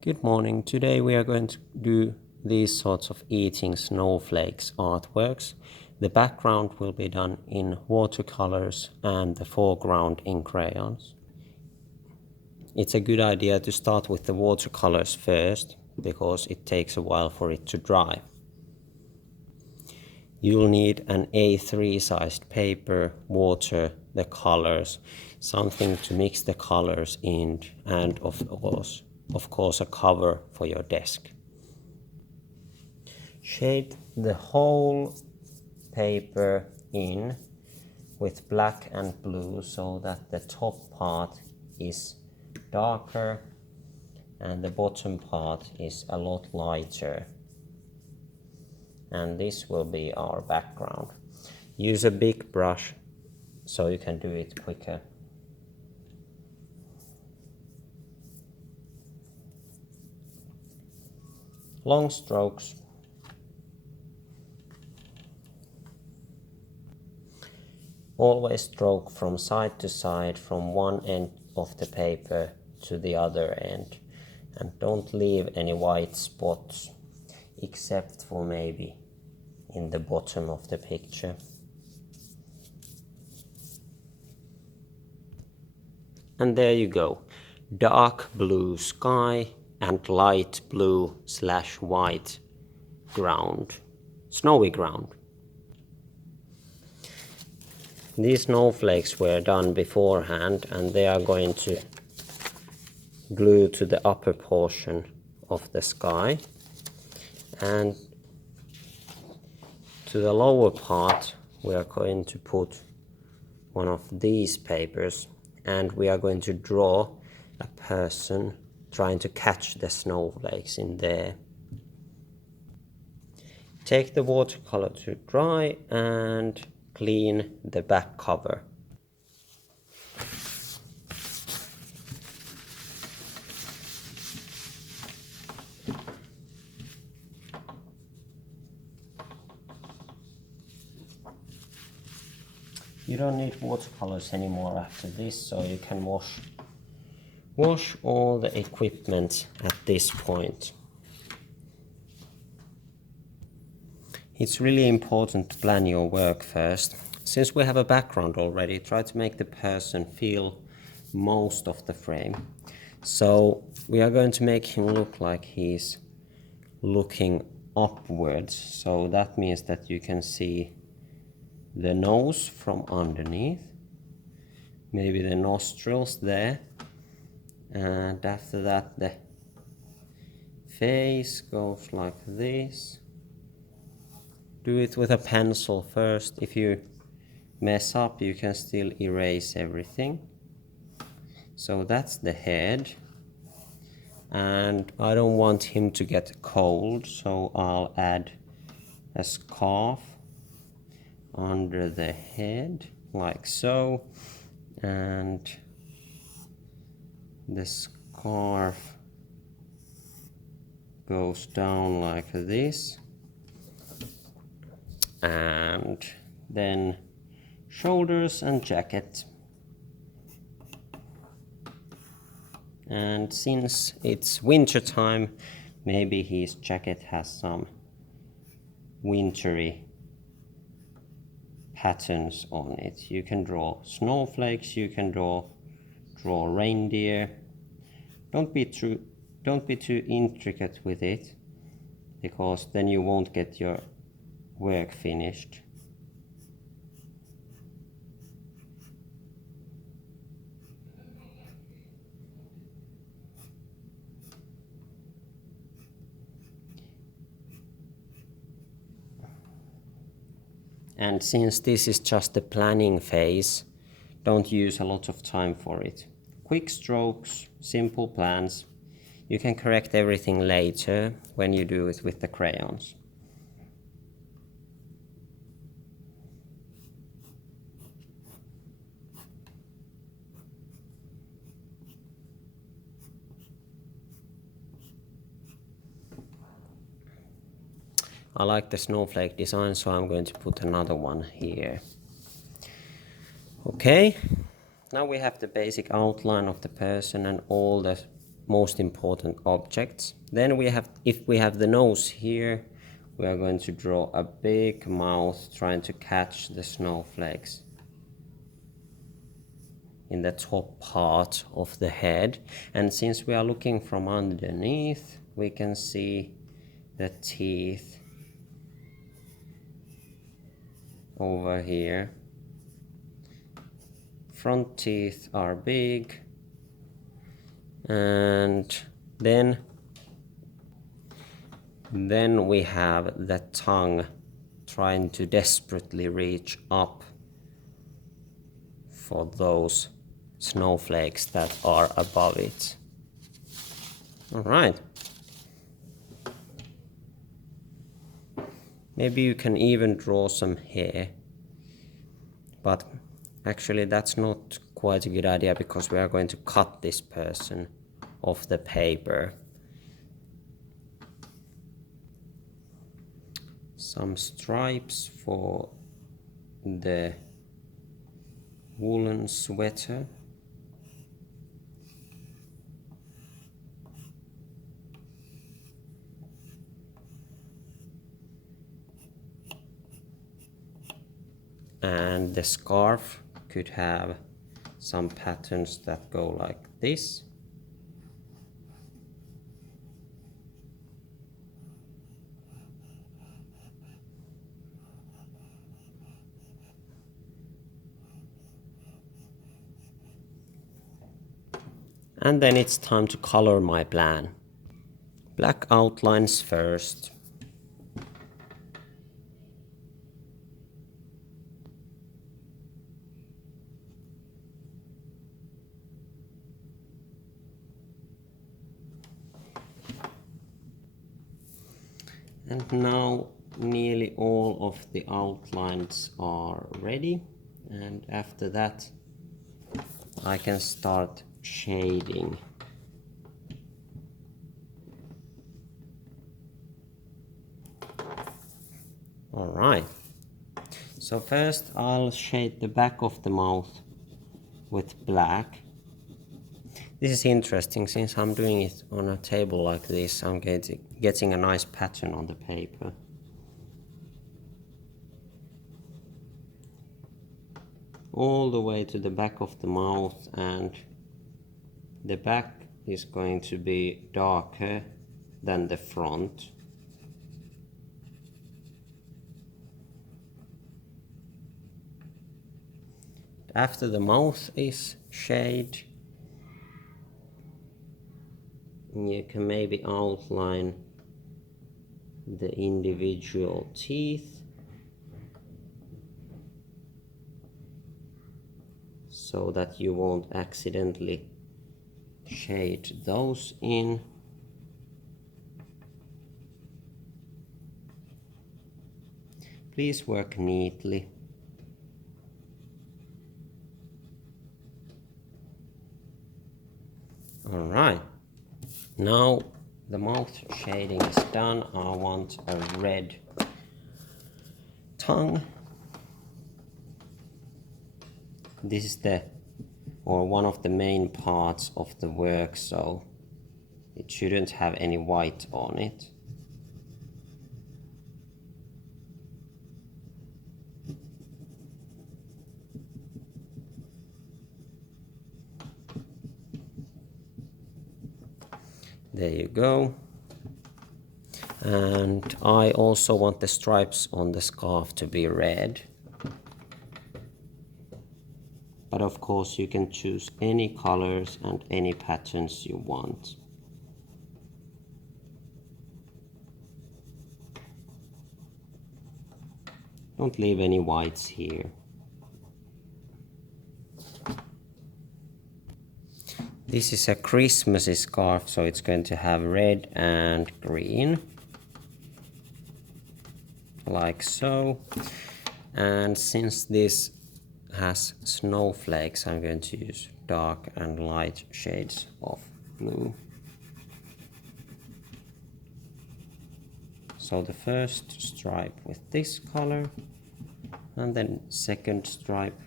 Good morning. Today we are going to do these sorts of eating snowflakes artworks. The background will be done in watercolors and the foreground in crayons. It's a good idea to start with the watercolors first because it takes a while for it to dry. You'll need an A3 sized paper, water, the colors, something to mix the colors in, and of course a cover for your desk. Shade the whole paper in with black and blue so that the top part is darker and the bottom part is a lot lighter. And this will be our background. Use a big brush so you can do it quicker. Long strokes. Always stroke from side to side, from one end of the paper to the other end. And don't leave any white spots, except for maybe in the bottom of the picture. And there you go. Dark blue sky and light blue/white ground, snowy ground. These snowflakes were done beforehand and they are going to glue to the upper portion of the sky, and to the lower part we are going to put one of these papers and we are going to draw a person trying to catch the snowflakes in there. Take the watercolor to dry and clean the back cover. You don't need watercolors anymore after this, so you can wash all the equipment at this point. It's really important to plan your work first. Since we have a background already, try to make the person feel most of the frame. So we are going to make him look like he's looking upwards. So that means that you can see the nose from underneath, maybe the nostrils there, and after that the face goes like this. Do it with a pencil first. If you mess up, you can still erase everything. So that's the head, and I don't want him to get cold, so I'll add a scarf under the head like so, and the scarf goes down like this, and then shoulders and jacket. And since it's winter time, maybe his jacket has some wintry patterns on it. You can draw snowflakes, you can draw reindeer. Don't be too intricate with it, because then you won't get your work finished. And since this is just the planning phase, don't use a lot of time for it. Quick strokes, simple plans. You can correct everything later when you do it with the crayons. I like the snowflake design, so I'm going to put another one here. Okay, now we have the basic outline of the person and all the most important objects. Then if we have the nose here, we are going to draw a big mouth trying to catch the snowflakes in the top part of the head. And since we are looking from underneath, we can see the teeth over here. Front teeth are big, and then we have the tongue trying to desperately reach up for those snowflakes that are above it. All right. Maybe you can even draw some hair, but actually that's not quite a good idea because we are going to cut this person off the paper. Some stripes for the woolen sweater. And the scarf could have some patterns that go like this. And then it's time to color my plan. Black outlines first. And now nearly all of the outlines are ready, and after that I can start shading. Alright, so first I'll shade the back of the mouth with black. This is interesting, since I'm doing it on a table like this, I'm getting a nice pattern on the paper. All the way to the back of the mouth, and the back is going to be darker than the front. After the mouth is shaded, you can maybe outline the individual teeth so that you won't accidentally shade those in. Please work neatly. All right. Now the mouth shading is done. I want a red tongue. This is one of the main parts of the work, so it shouldn't have any white on it. There you go. And I also want the stripes on the scarf to be red. But of course you can choose any colors and any patterns you want. Don't leave any whites here. This is a Christmassy scarf, so it's going to have red and green, like so. And since this has snowflakes, I'm going to use dark and light shades of blue. So the first stripe with this color, and then second stripe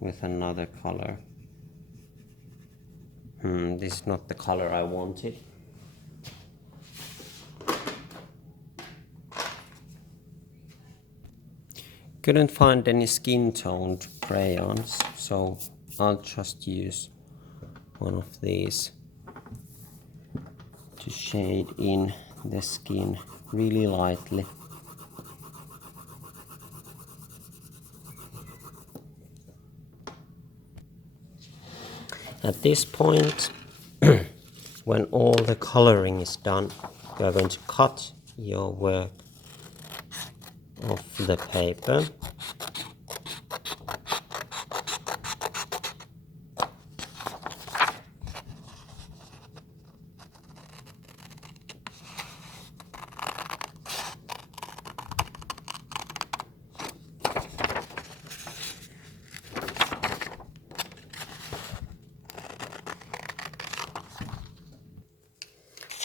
with another color. This is not the color I wanted. Couldn't find any skin toned crayons, so I'll just use one of these to shade in the skin really lightly. At this point, when all the coloring is done, you are going to cut your work off the paper.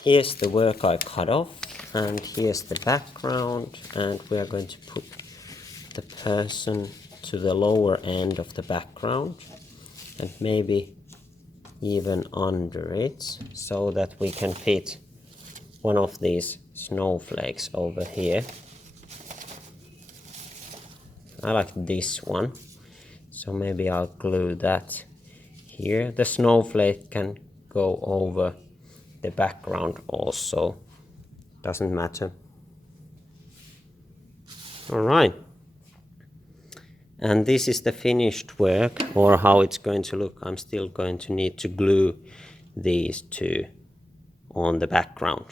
Here's the work I cut off, and here's the background, and we are going to put the person to the lower end of the background and maybe even under it, so that we can fit one of these snowflakes over here. I like this one, so maybe I'll glue that here. The snowflake can go over the background also, doesn't matter. All right, and this is the finished work, or how it's going to look. I'm still going to need to glue these two on the background.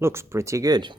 Looks pretty good.